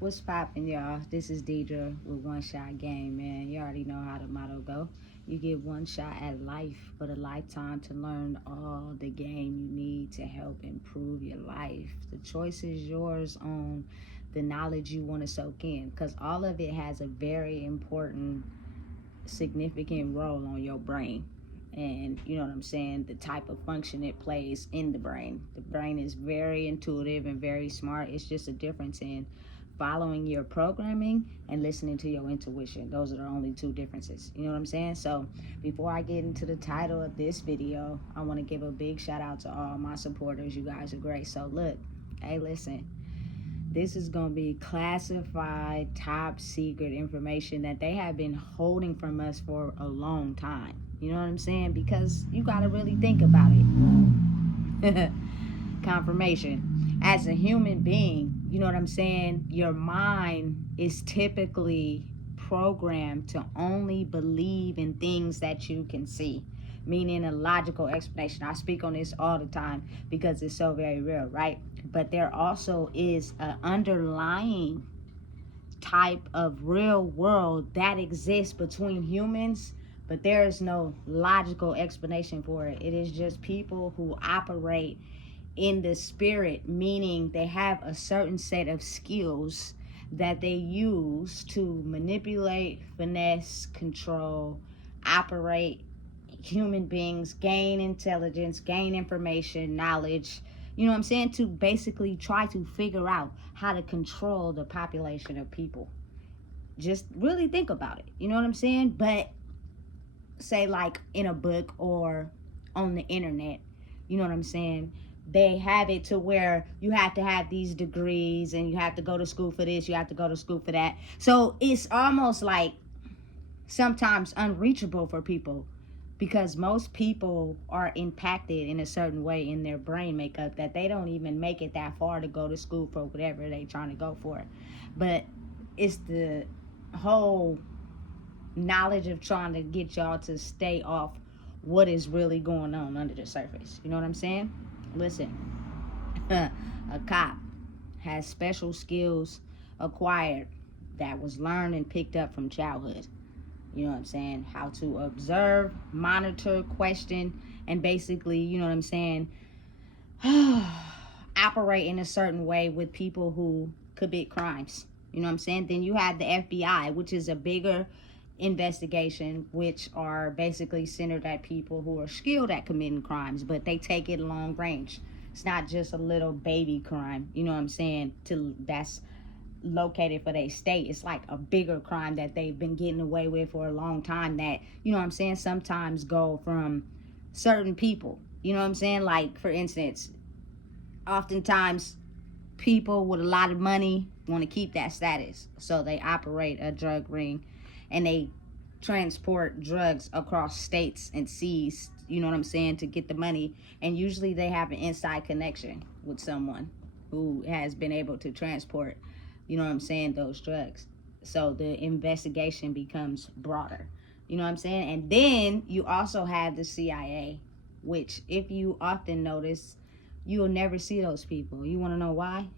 What's poppin', y'all? This is Deidre with One Shot Game, man. You already know how the motto go. You get one shot at life, but a lifetime to learn all the game you need to help improve your life. The choice is yours on the knowledge you want to soak in, because all of it has a very important, significant role on your brain. And you know what I'm saying? The type of function it plays in the brain. The brain is very intuitive and very smart. It's just a difference in following your programming and listening to your intuition. Those are the only two differences. You know what I'm saying? So before I get into the title of this video, I want to give a big shout out to all my supporters. You guys are great. So look, hey, listen, this is going to be classified, top secret information that they have been holding from us for a long time. You know what I'm saying? Because you got to really think about it. Confirmation. As a human being, you know what I'm saying? Your mind is typically programmed to only believe in things that you can see, meaning a logical explanation. I speak on this all the time because it's so very real, right? But there also is an underlying type of real world that exists between humans, but there is no logical explanation for it. It is just people who operate in the spirit, meaning they have a certain set of skills that they use to manipulate, finesse, control, operate human beings, gain intelligence, gain information, knowledge, you know what I'm saying, to basically try to figure out how to control the population of people. Just really think about it, you know what I'm saying? But say like in a book or on the internet, you know what I'm saying, they have it to where you have to have these degrees and you have to go to school for this, you have to go to school for that. So it's almost like sometimes unreachable for people, because most people are impacted in a certain way in their brain makeup that they don't even make it that far to go to school for whatever they trying to go for. But it's the whole knowledge of trying to get y'all to stay off what is really going on under the surface. You know what I'm saying? Listen, a cop has special skills acquired that was learned and picked up from childhood. You know what I'm saying? How to observe, monitor, question, and basically, you know what I'm saying, operate in a certain way with people who commit crimes. You know what I'm saying? Then you have the FBI, which is a bigger investigation, which are basically centered at people who are skilled at committing crimes, but they take it long range. It's not just a little baby crime, you know what I'm saying, that's located for their state. It's like a bigger crime that they've been getting away with for a long time that, you know what I'm saying, sometimes go from certain people. You know what I'm saying? Like, for instance, oftentimes people with a lot of money want to keep that status, so they operate a drug ring and they transport drugs across states and seas, you know what I'm saying, to get the money. And usually they have an inside connection with someone who has been able to transport, you know what I'm saying, those drugs. So the investigation becomes broader, you know what I'm saying. And then you also have the CIA, which, if you often notice, you'll never see those people. You want to know why?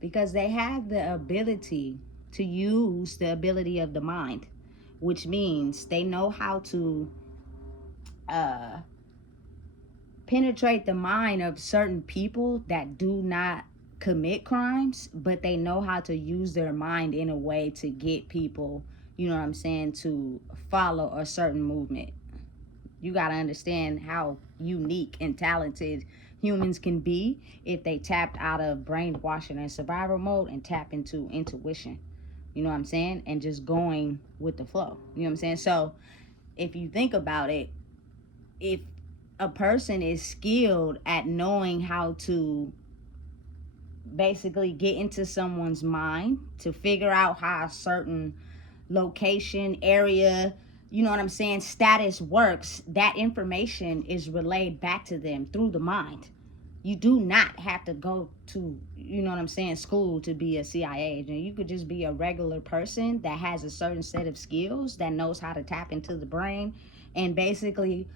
Because they have the ability to use the ability of the mind, which means they know how to penetrate the mind of certain people that do not commit crimes, but they know how to use their mind in a way to get people, you know what I'm saying, to follow a certain movement. You got to understand how unique and talented humans can be if they tapped out of brainwashing and survival mode and tap into intuition. You know what I'm saying? And just going with the flow. You know what I'm saying? So if you think about it, if a person is skilled at knowing how to basically get into someone's mind to figure out how a certain location, area, you know what I'm saying, status works, that information is relayed back to them through the mind. You do not have to go to, you know what I'm saying, school to be a CIA agent. You could just be a regular person that has a certain set of skills, that knows how to tap into the brain and basically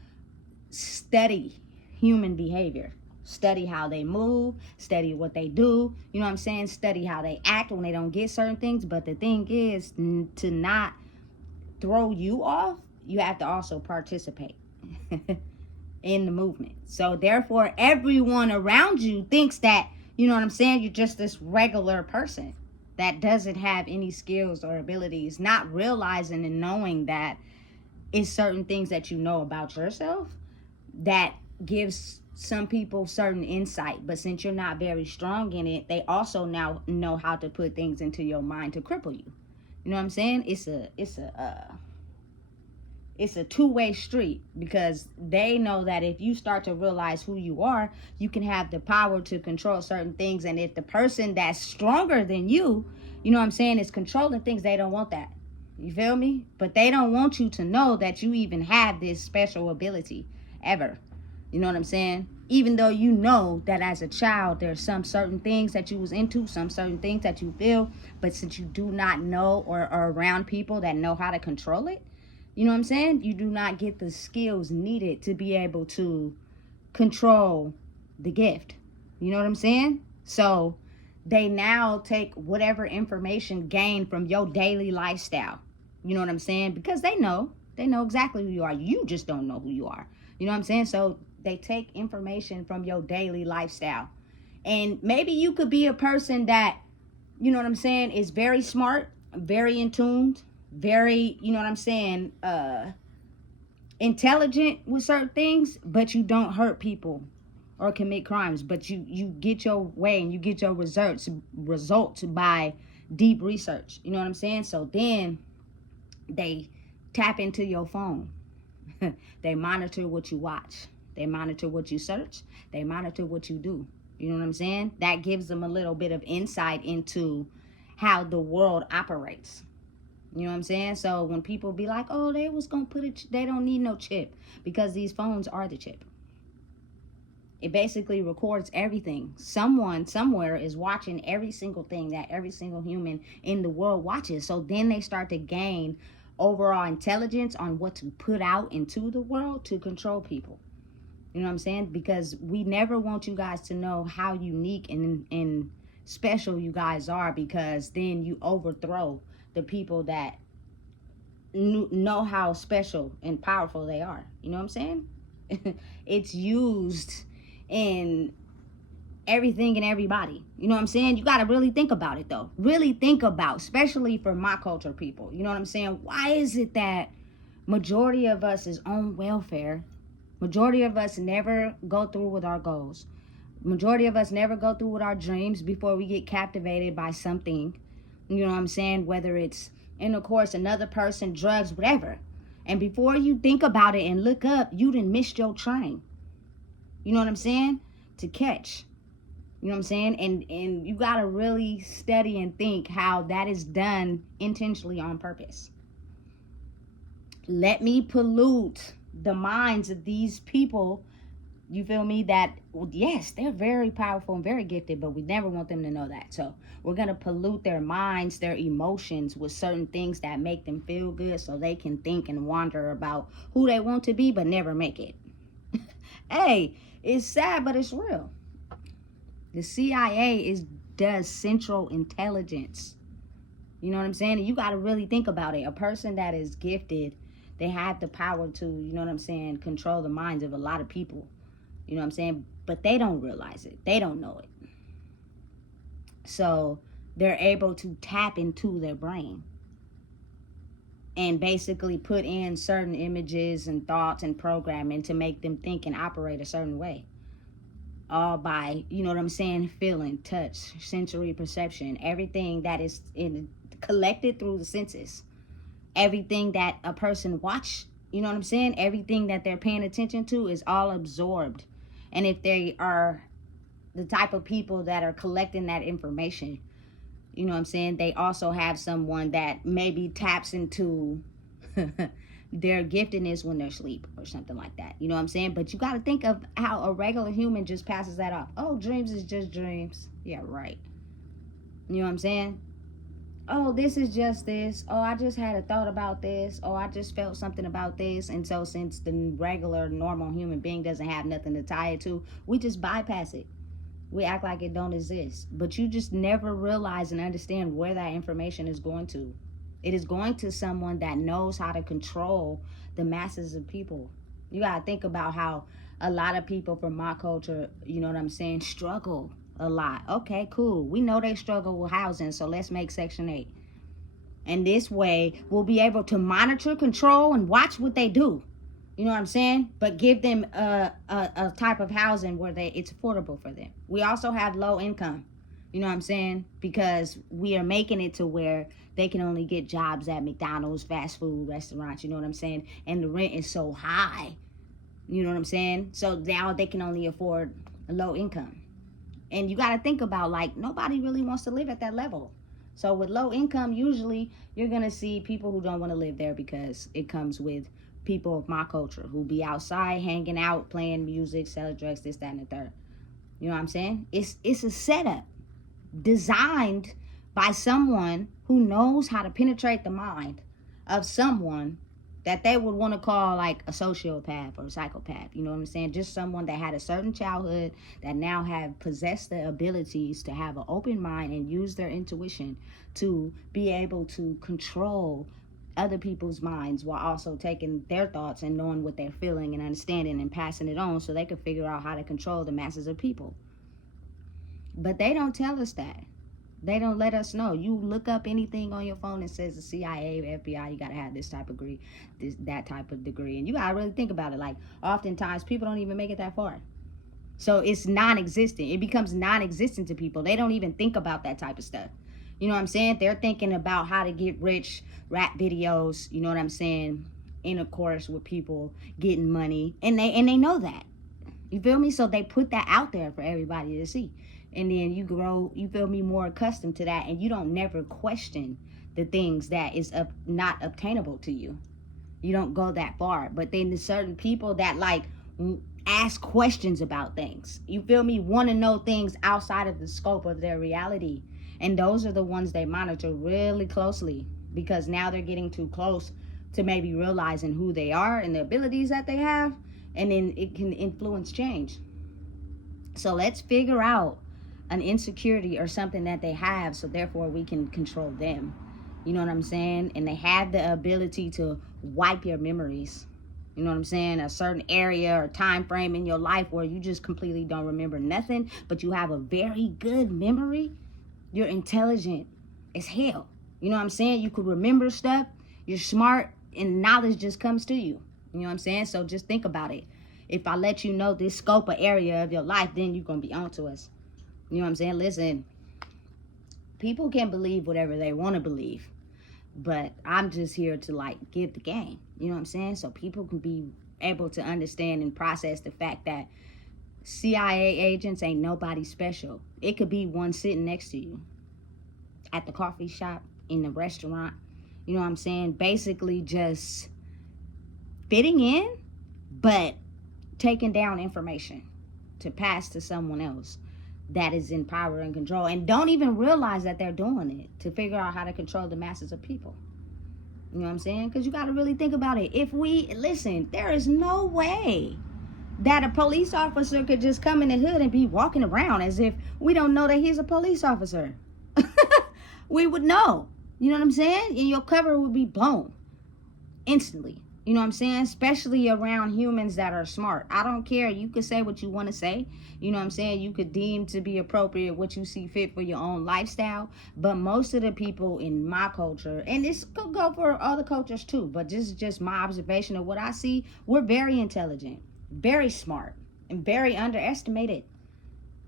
study human behavior. Study how they move, study what they do, you know what I'm saying? Study how they act when they don't get certain things. But the thing is, to not throw you off, you have to also participate in the movement. So therefore, everyone around you thinks that, you know what I'm saying, you're just this regular person that doesn't have any skills or abilities, not realizing and knowing that it's certain things that you know about yourself that gives some people certain insight. But since you're not very strong in it, they also now know how to put things into your mind to cripple you. You know what I'm saying? It's a two-way street, because they know that if you start to realize who you are, you can have the power to control certain things. And if the person that's stronger than you know what I'm saying, is controlling things, they don't want that. You feel me? But they don't want you to know that you even have this special ability ever. You know what I'm saying? Even though you know that as a child, there's some certain things that you was into, some certain things that you feel, but since you do not know or are around people that know how to control it, you know what I'm saying, you do not get the skills needed to be able to control the gift. You know what I'm saying? So they now take whatever information gained from your daily lifestyle. You know what I'm saying? Because they know exactly who you are. You just don't know who you are. You know what I'm saying? So they take information from your daily lifestyle. And maybe you could be a person that, you know what I'm saying, is very smart, very in tune, very, you know what I'm saying, intelligent with certain things, but you don't hurt people or commit crimes. But you get your way and you get your results by deep research. You know what I'm saying? So then they tap into your phone. They monitor what you watch. They monitor what you search. They monitor what you do. You know what I'm saying? That gives them a little bit of insight into how the world operates. You know what I'm saying? So when people be like, oh, they was going to put they don't need no chip, because these phones are the chip. It basically records everything. Someone somewhere is watching every single thing that every single human in the world watches. So then they start to gain overall intelligence on what to put out into the world to control people. You know what I'm saying? Because we never want you guys to know how unique and special you guys are, because then you overthrow the people that know how special and powerful they are. You know what I'm saying? It's used in everything and everybody. You know what I'm saying? You got to really think about it, though. Really think about, especially for my culture people. You know what I'm saying? Why is it that majority of us is on welfare? Majority of us never go through with our goals. Majority of us never go through with our dreams before we get captivated by something. You know what I'm saying? Whether it's intercourse, another person, drugs, whatever. And before you think about it and look up, you done missed your train. You know what I'm saying? To catch. You know what I'm saying? And you got to really study and think how that is done intentionally on purpose. Let me pollute the minds of these people, you feel me, that, yes, they're very powerful and very gifted, but we never want them to know that. So we're going to pollute their minds, their emotions with certain things that make them feel good, so they can think and wonder about who they want to be but never make it. Hey, it's sad, but it's real. The CIA does central intelligence. You know what I'm saying? And you got to really think about it. A person that is gifted, they have the power to, you know what I'm saying, control the minds of a lot of people. You know what I'm saying? But they don't realize it. They don't know it. So they're able to tap into their brain and basically put in certain images and thoughts and programming to make them think and operate a certain way. All by, you know what I'm saying, feeling, touch, sensory perception, everything that is collected through the senses. Everything that a person watch, you know what I'm saying, everything that they're paying attention to is all absorbed. And if they are the type of people that are collecting that information, you know what I'm saying, they also have someone that maybe taps into their giftedness when they're asleep or something like that. You know what I'm saying? But you got to think of how a regular human just passes that off. Oh, dreams is just dreams. Yeah, right. You know what I'm saying? oh, this is just this. Oh, I just had a thought about this. Oh, I just felt something about this. And so since the regular, normal human being doesn't have nothing to tie it to, we just bypass it. We act like it don't exist. But you just never realize and understand where that information is going to. It is going to someone that knows how to control the masses of people. You got to think about how a lot of people from my culture, you know what I'm saying, struggle a lot. Okay, cool. We know they struggle with housing, so let's make Section 8. And this way, we'll be able to monitor, control, and watch what they do. You know what I'm saying? But give them a type of housing where it's affordable for them. We also have low income. You know what I'm saying? Because we are making it to where they can only get jobs at McDonald's, fast food restaurants. You know what I'm saying? And the rent is so high. You know what I'm saying? So now they can only afford a low income. And you got to think about, like, nobody really wants to live at that level. So with low income, usually you're going to see people who don't want to live there because it comes with people of my culture who be outside, hanging out, playing music, selling drugs, this, that, and the third. You know what I'm saying? It's a setup designed by someone who knows how to penetrate the mind of someone that they would want to call like a sociopath or a psychopath. You know what I'm saying? Just someone that had a certain childhood that now have possessed the abilities to have an open mind and use their intuition to be able to control other people's minds while also taking their thoughts and knowing what they're feeling and understanding and passing it on so they can figure out how to control the masses of people. But they don't tell us that. They don't let us know. You look up anything on your phone that says the CIA, FBI, you got to have this type of degree, that type of degree. And you got to really think about it. Like, oftentimes people don't even make it that far. So it's non-existent. It becomes non-existent to people. They don't even think about that type of stuff. You know what I'm saying? They're thinking about how to get rich, rap videos, you know what I'm saying, intercourse with people, getting money. And they know that. You feel me? So they put that out there for everybody to see. And then you grow, you feel me, more accustomed to that. And you don't never question the things that is not obtainable to you. You don't go that far. But then there's certain people that like ask questions about things. You feel me? Want to know things outside of the scope of their reality. And those are the ones they monitor really closely, because now they're getting too close to maybe realizing who they are and the abilities that they have. And then it can influence change. So let's figure out an insecurity or something that they have, so therefore we can control them. You know what I'm saying? And they have the ability to wipe your memories. You know what I'm saying? A certain area or time frame in your life where you just completely don't remember nothing, but you have a very good memory. You're intelligent as hell. You know what I'm saying? You could remember stuff. You're smart and knowledge just comes to you. You know what I'm saying? So just think about it. If I let you know this scope or area of your life, then you're going to be on to us. You know what I'm saying? Listen, people can believe whatever they want to believe, but I'm just here to like give the game. You know what I'm saying? So people can be able to understand and process the fact that CIA agents ain't nobody special. It could be one sitting next to you at the coffee shop, in the restaurant. You know what I'm saying? Basically just fitting in, but taking down information to pass to someone else that is in power and control, and don't even realize that they're doing it to figure out how to control the masses of people. You know what I'm saying? Because you got to really think about it. If we listen, there is no way that a police officer could just come in the hood and be walking around as if we don't know that he's a police officer. We would know. You know what I'm saying? And your cover would be blown instantly. You know what I'm saying? Especially around humans that are smart. I don't care. You could say what you want to say. You know what I'm saying? You could deem to be appropriate what you see fit for your own lifestyle. But most of the people in my culture, and this could go for other cultures too, but this is just my observation of what I see. We're very intelligent, very smart, and very underestimated,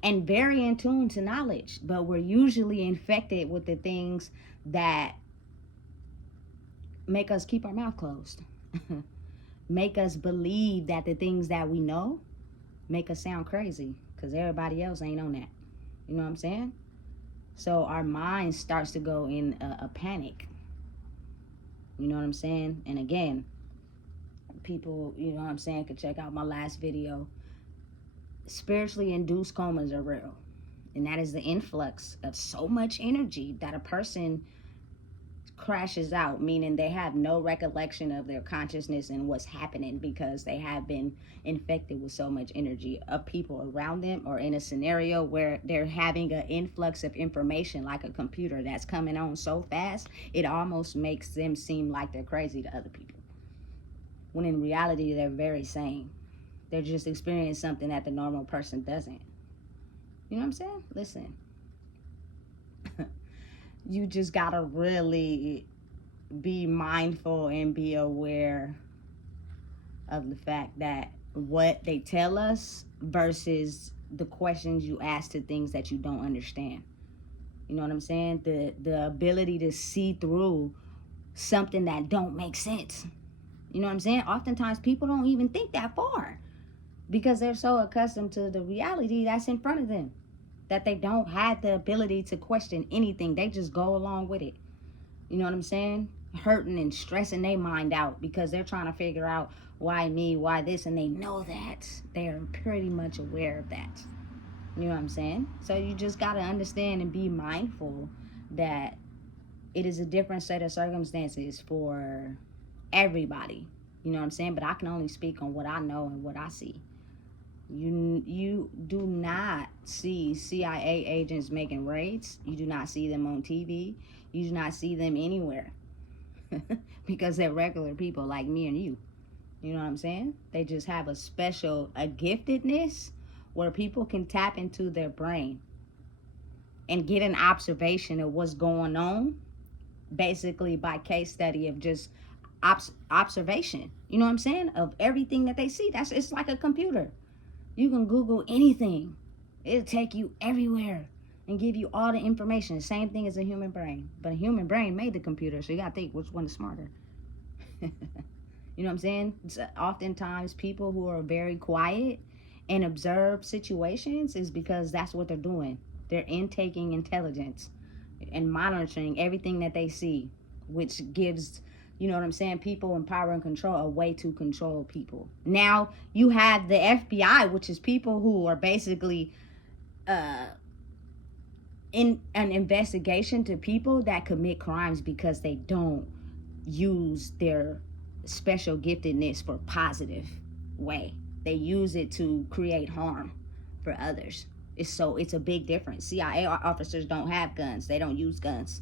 and very in tune to knowledge. But we're usually infected with the things that make us keep our mouth closed. Make us believe that the things that we know make us sound crazy, because everybody else ain't on that. You know what I'm saying? So our mind starts to go in a panic. You know what I'm saying? And again, people, you know what I'm saying, could check out my last video. Spiritually induced comas are real. And that is the influx of so much energy that a person crashes out, meaning they have no recollection of their consciousness and what's happening because they have been infected with so much energy of people around them, or in a scenario where they're having an influx of information like a computer that's coming on so fast, it almost makes them seem like they're crazy to other people. When in reality, they're very sane. They're just experiencing something that the normal person doesn't. You know what I'm saying? Listen. You just gotta really be mindful and be aware of the fact that what they tell us versus the questions you ask to things that you don't understand. You know what I'm saying? The ability to see through something that don't make sense. You know what I'm saying? Oftentimes people don't even think that far because they're so accustomed to the reality that's in front of them that they don't have the ability to question anything. They just go along with it. You know what I'm saying? Hurting and stressing their mind out because they're trying to figure out why me, why this, and they know that. They are pretty much aware of that. You know what I'm saying? So you just got to understand and be mindful that it is a different set of circumstances for everybody. You know what I'm saying? But I can only speak on what I know and what I see. You do not see CIA agents making raids. You do not see them on TV. You do not see them anywhere because they're regular people like me and you. You know what I'm saying? They just have a giftedness where people can tap into their brain and get an observation of what's going on, basically by case study of just observation. You know what I'm saying? Of everything that they see. It's like a computer. You can Google anything. It'll take you everywhere and give you all the information. The same thing as a human brain. But a human brain made the computer, so you gotta think which one is smarter. You know what I'm saying? Oftentimes people who are very quiet and observe situations is because that's what they're doing. They're intaking intelligence and monitoring everything that they see, which gives, you know what I'm saying, people in power and control a way to control people. Now you have the FBI, which is people who are basically in an investigation to people that commit crimes because they don't use their special giftedness for positive way. They use it to create harm for others. It's a big difference. CIA officers don't have guns. They don't use guns.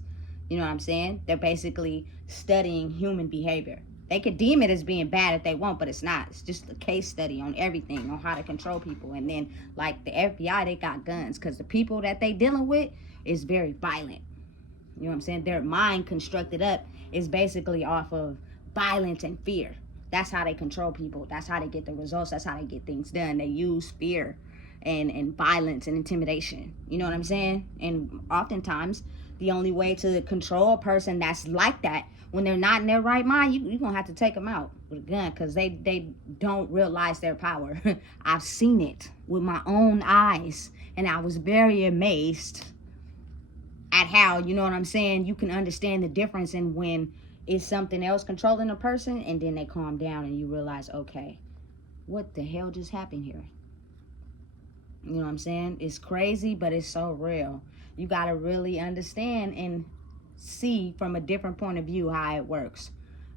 You know what I'm saying? They're basically studying human behavior. They could deem it as being bad if they want, but it's not. It's just a case study on everything, on how to control people. And then, like the FBI, they got guns because the people that they dealing with is very violent. You know what I'm saying? Their mind constructed up is basically off of violence and fear. That's how they control people. That's how they get the results. That's how they get things done. They use fear and violence and intimidation. You know what I'm saying? And oftentimes, the only way to control a person that's like that, when they're not in their right mind, you're going to have to take them out with a gun because they don't realize their power. I've seen it with my own eyes, and I was very amazed at how, you know what I'm saying, you can understand the difference in when it's something else controlling a person, and then they calm down and you realize, okay, what the hell just happened here? You know what I'm saying? It's crazy, but it's so real. You got to really understand and see from a different point of view how it works.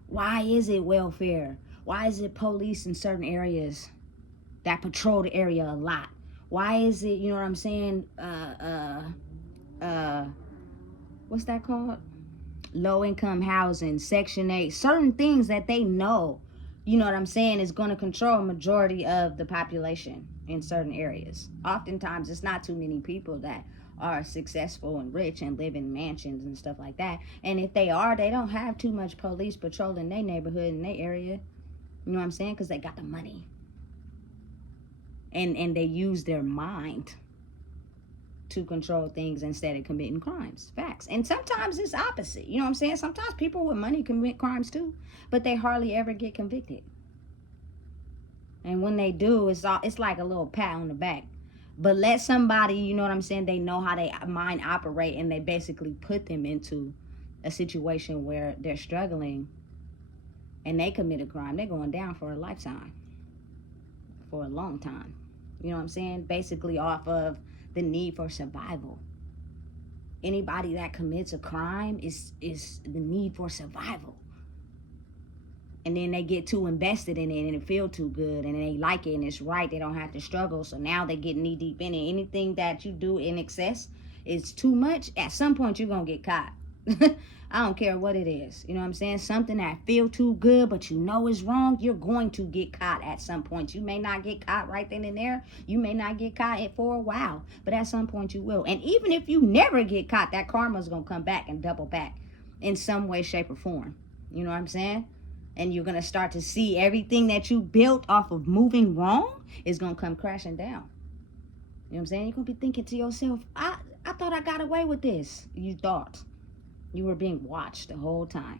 Why is it welfare? Why is it police in certain areas that patrol the area a lot? Why is it, you know what I'm saying, what's that called? Low income housing, Section 8, certain things that they know, you know what I'm saying, is going to control a majority of the population in certain areas. Oftentimes, it's not too many people that are successful and rich and live in mansions and stuff like that. And if they are, they don't have too much police patrolling their neighborhood in their area. You know what I'm saying? Because they got the money. And they use their mind to control things instead of committing crimes. Facts. And sometimes it's opposite. You know what I'm saying? Sometimes people with money commit crimes too, but they hardly ever get convicted. And when they do, it's like a little pat on the back. But let somebody, you know what I'm saying, they know how they mind operate, and they basically put them into a situation where they're struggling and they commit a crime. They're going down for a lifetime, for a long time. You know what I'm saying? Basically off of the need for survival. Anybody that commits a crime is the need for survival. And then they get too invested in it and it feel too good and they like it and it's right. They don't have to struggle. So now they get knee deep in it. Anything that you do in excess is too much. At some point you're going to get caught. I don't care what it is. You know what I'm saying? Something that feel too good but you know is wrong, you're going to get caught at some point. You may not get caught right then and there. You may not get caught for a while. But at some point you will. And even if you never get caught, that karma's going to come back and double back in some way, shape, or form. You know what I'm saying? And you're going to start to see everything that you built off of moving wrong is going to come crashing down. You know what I'm saying? You're going to be thinking to yourself, I thought I got away with this. You thought. You were being watched the whole time.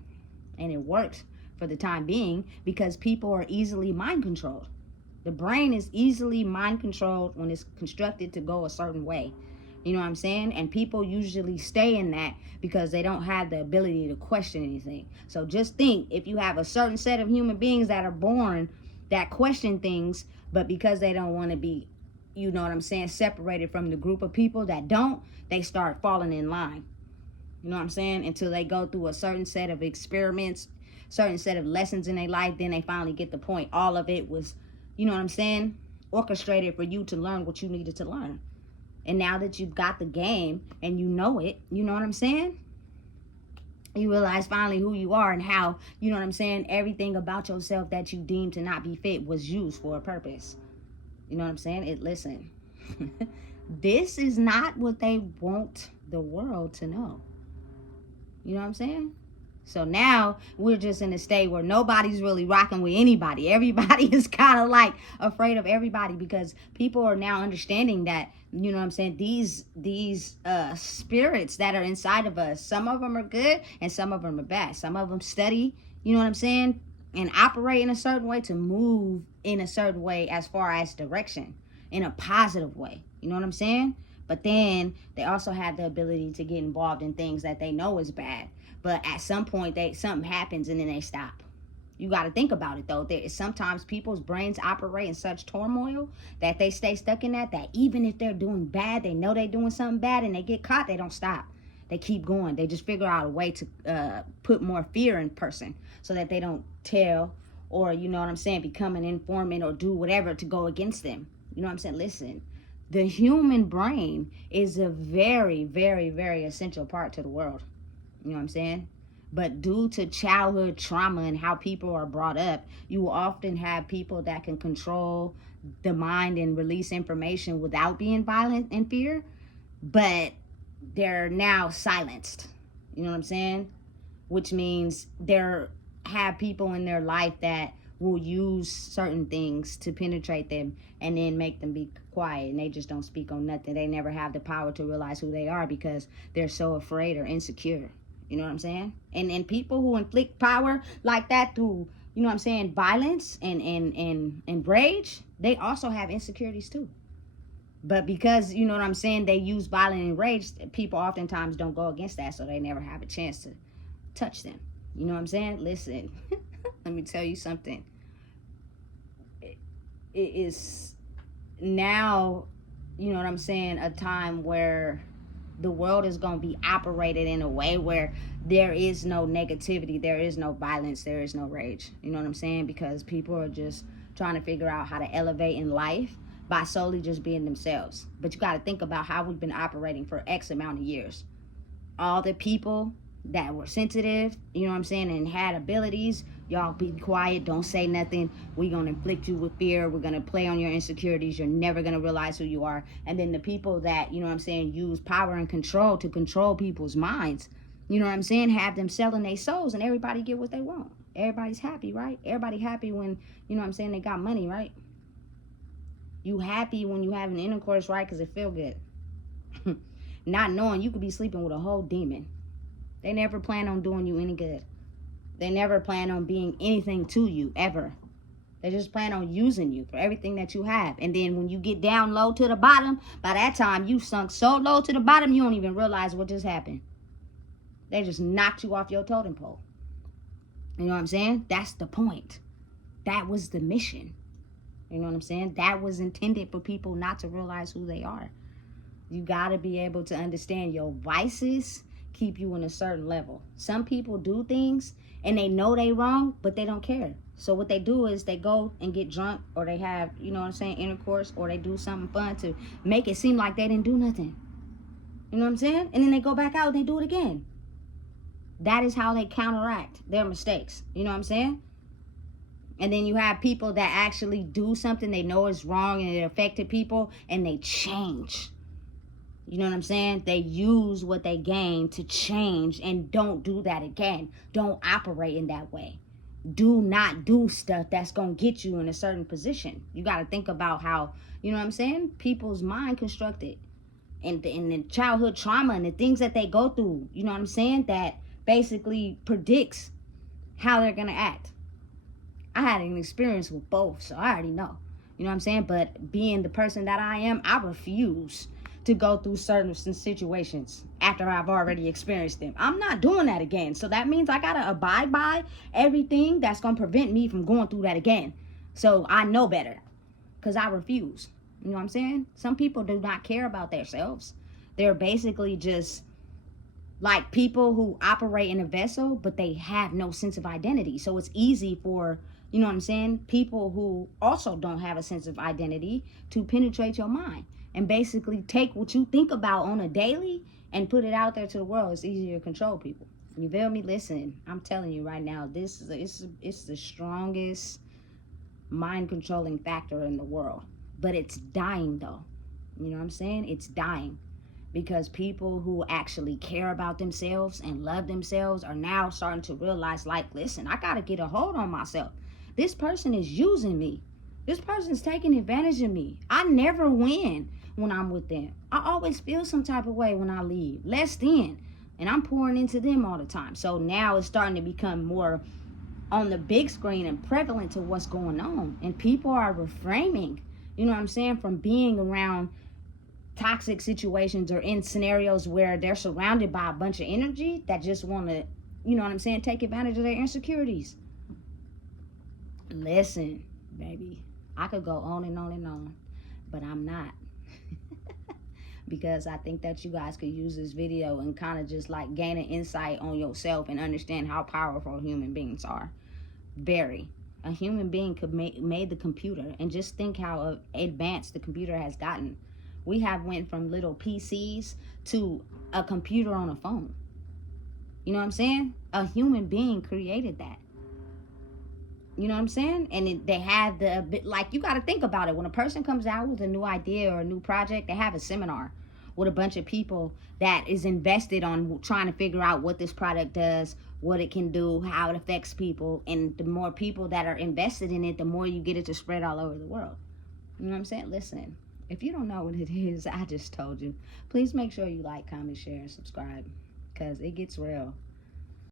And it worked for the time being because people are easily mind controlled. The brain is easily mind controlled when it's constructed to go a certain way. You know what I'm saying? And people usually stay in that because they don't have the ability to question anything. So just think, if you have a certain set of human beings that are born that question things, but because they don't want to be, you know what I'm saying, separated from the group of people that don't, they start falling in line. You know what I'm saying? Until they go through a certain set of experiments, certain set of lessons in their life, then they finally get the point. All of it was, you know what I'm saying, orchestrated for you to learn what you needed to learn. And now that you've got the game and you know it, you know what I'm saying? You realize finally who you are and how, you know what I'm saying, everything about yourself that you deemed to not be fit was used for a purpose. You know what I'm saying? Listen, this is not what they want the world to know. You know what I'm saying? So now we're just in a state where nobody's really rocking with anybody. Everybody is kind of like afraid of everybody because people are now understanding that, you know what I'm saying, these spirits that are inside of us, some of them are good and some of them are bad. Some of them study, you know what I'm saying, and operate in a certain way to move in a certain way as far as direction, in a positive way. You know what I'm saying? But then they also have the ability to get involved in things that they know is bad. But at some point, something happens and then they stop. You got to think about it, though. Sometimes people's brains operate in such turmoil that they stay stuck in that even if they're doing bad, they know they're doing something bad and they get caught, they don't stop. They keep going. They just figure out a way to put more fear in person so that they don't tell or, you know what I'm saying, become an informant or do whatever to go against them. You know what I'm saying? Listen, the human brain is a very, very, very essential part to the world. You know what I'm saying? But due to childhood trauma and how people are brought up, you will often have people that can control the mind and release information without being violent and fear, but they're now silenced. You know what I'm saying? Which means there have people in their life that will use certain things to penetrate them and then make them be quiet, and they just don't speak on nothing. They never have the power to realize who they are because they're so afraid or insecure. You know what I'm saying? And people who inflict power like that through, you know what I'm saying, violence and rage, they also have insecurities too. But because, you know what I'm saying, they use violence and rage, people oftentimes don't go against that, so they never have a chance to touch them. You know what I'm saying? Listen, let me tell you something. It is now, you know what I'm saying, a time where the world is going to be operated in a way where there is no negativity, there is no violence, there is no rage. You know what I'm saying? Because people are just trying to figure out how to elevate in life by solely just being themselves. But you got to think about how we've been operating for X amount of years. All the people that were sensitive, you know what I'm saying, and had abilities, y'all be quiet, don't say nothing. We're going to inflict you with fear. We're going to play on your insecurities. You're never going to realize who you are. And then the people that, you know what I'm saying, use power and control to control people's minds, you know what I'm saying, have them selling their souls and everybody get what they want. Everybody's happy, right? Everybody happy when, you know what I'm saying, they got money, right? You happy when you have an intercourse, right? Because it feel good. Not knowing you could be sleeping with a whole demon. They never plan on doing you any good. They never plan on being anything to you, ever. They just plan on using you for everything that you have. And then when you get down low to the bottom, by that time you sunk so low to the bottom, you don't even realize what just happened. They just knocked you off your totem pole. You know what I'm saying? That's the point. That was the mission. You know what I'm saying? That was intended for people not to realize who they are. You got to be able to understand your vices keep you in a certain level. Some people do things and they know they wrong, but they don't care. So what they do is they go and get drunk, or they have, you know what I'm saying, intercourse, or they do something fun to make it seem like they didn't do nothing. You know what I'm saying? And then they go back out and they do it again. That is how they counteract their mistakes. You know what I'm saying? And then you have people that actually do something they know is wrong and it affected people, and they change. You know what I'm saying? They use what they gain to change and don't do that again. Don't operate in that way. Do not do stuff that's going to get you in a certain position. You got to think about how, you know what I'm saying, people's mind constructed, and the childhood trauma and the things that they go through, you know what I'm saying, that basically predicts how they're going to act. I had an experience with both, so I already know. You know what I'm saying? But being the person that I am, I refuse to go through certain situations after I've already experienced them. I'm not doing that again. So that means I got to abide by everything that's going to prevent me from going through that again. So I know better, because I refuse. You know what I'm saying? Some people do not care about themselves. They're basically just like people who operate in a vessel, but they have no sense of identity. So it's easy for, you know what I'm saying, people who also don't have a sense of identity to penetrate your mind and basically take what you think about on a daily and put it out there to the world. It's easier to control people. You feel me? Listen, I'm telling you right now, this is it's the strongest mind controlling factor in the world. But it's dying though. You know what I'm saying? It's dying. Because people who actually care about themselves and love themselves are now starting to realize, like, listen, I got to get a hold on myself. This person is using me. This person's taking advantage of me. I never win when I'm with them. I always feel some type of way when I leave, less than. And I'm pouring into them all the time. So now it's starting to become more on the big screen and prevalent to what's going on. And people are refraining, you know what I'm saying, from being around toxic situations or in scenarios where they're surrounded by a bunch of energy that just want to, you know what I'm saying, take advantage of their insecurities. Listen, baby, I could go on and on and on, but I'm not. Because I think that you guys could use this video and kind of just like gain an insight on yourself and understand how powerful human beings are. Very. A human being could made the computer, and just think how advanced the computer has gotten. We have went from little PCs to a computer on a phone. You know what I'm saying? A human being created that. You know what I'm saying? And they have like, you got to think about it. When a person comes out with a new idea or a new project, they have a seminar with a bunch of people that is invested on trying to figure out what this product does, what it can do, how it affects people. And the more people that are invested in it, the more you get it to spread all over the world. You know what I'm saying? Listen, if you don't know what it is, I just told you. Please make sure you like, comment, share, and subscribe, because it gets real.